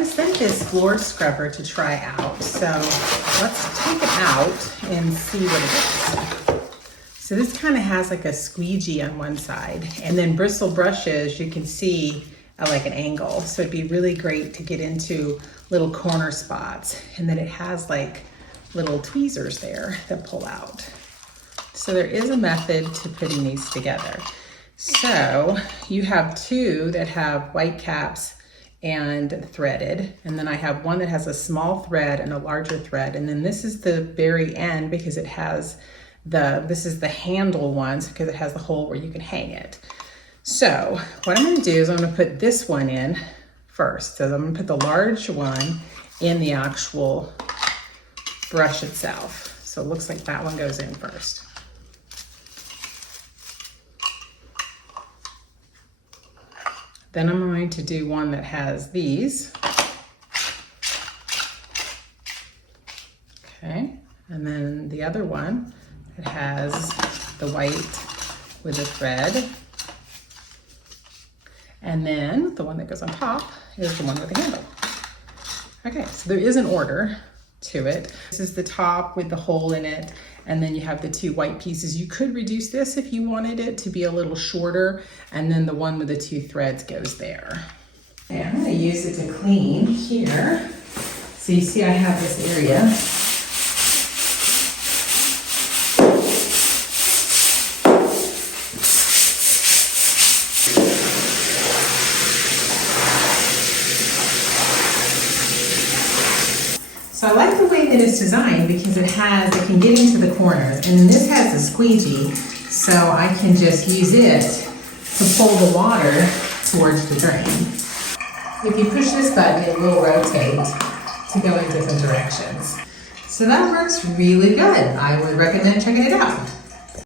was sent this floor scrubber to try out. So let's take it out and see what it is. So this kind of has like a squeegee on one side, and then bristle brushes, you can see at like an angle. So it'd be really great to get into little corner spots. And then it has like little tweezers there that pull out. So there is a method to putting these together. So you have two that have white caps and threaded, and then I have one that has a small thread and a larger thread, and then this is the very end because it has this is the handle ones because it has the hole where you can hang it. So what I'm going to do is I'm going to put this one in first. So I'm going to put the large one in the actual brush itself. So it looks like that one goes in first. Then I'm going to do one that has these. Okay, and then the other one, it has the white with a thread. And then the one that goes on top is the one with the handle. Okay, so there is an order to it. This is the top with the hole in it, and then you have the two white pieces. You could reduce this if you wanted it to be a little shorter, and then the one with the two threads goes there. Okay, I'm gonna use it to clean here. So you see I have this area. So I like the way that it's designed because it can get into the corners, and this has a squeegee, so I can just use it to pull the water towards the drain. If you push this button, it will rotate to go in different directions. So that works really good. I would recommend checking it out.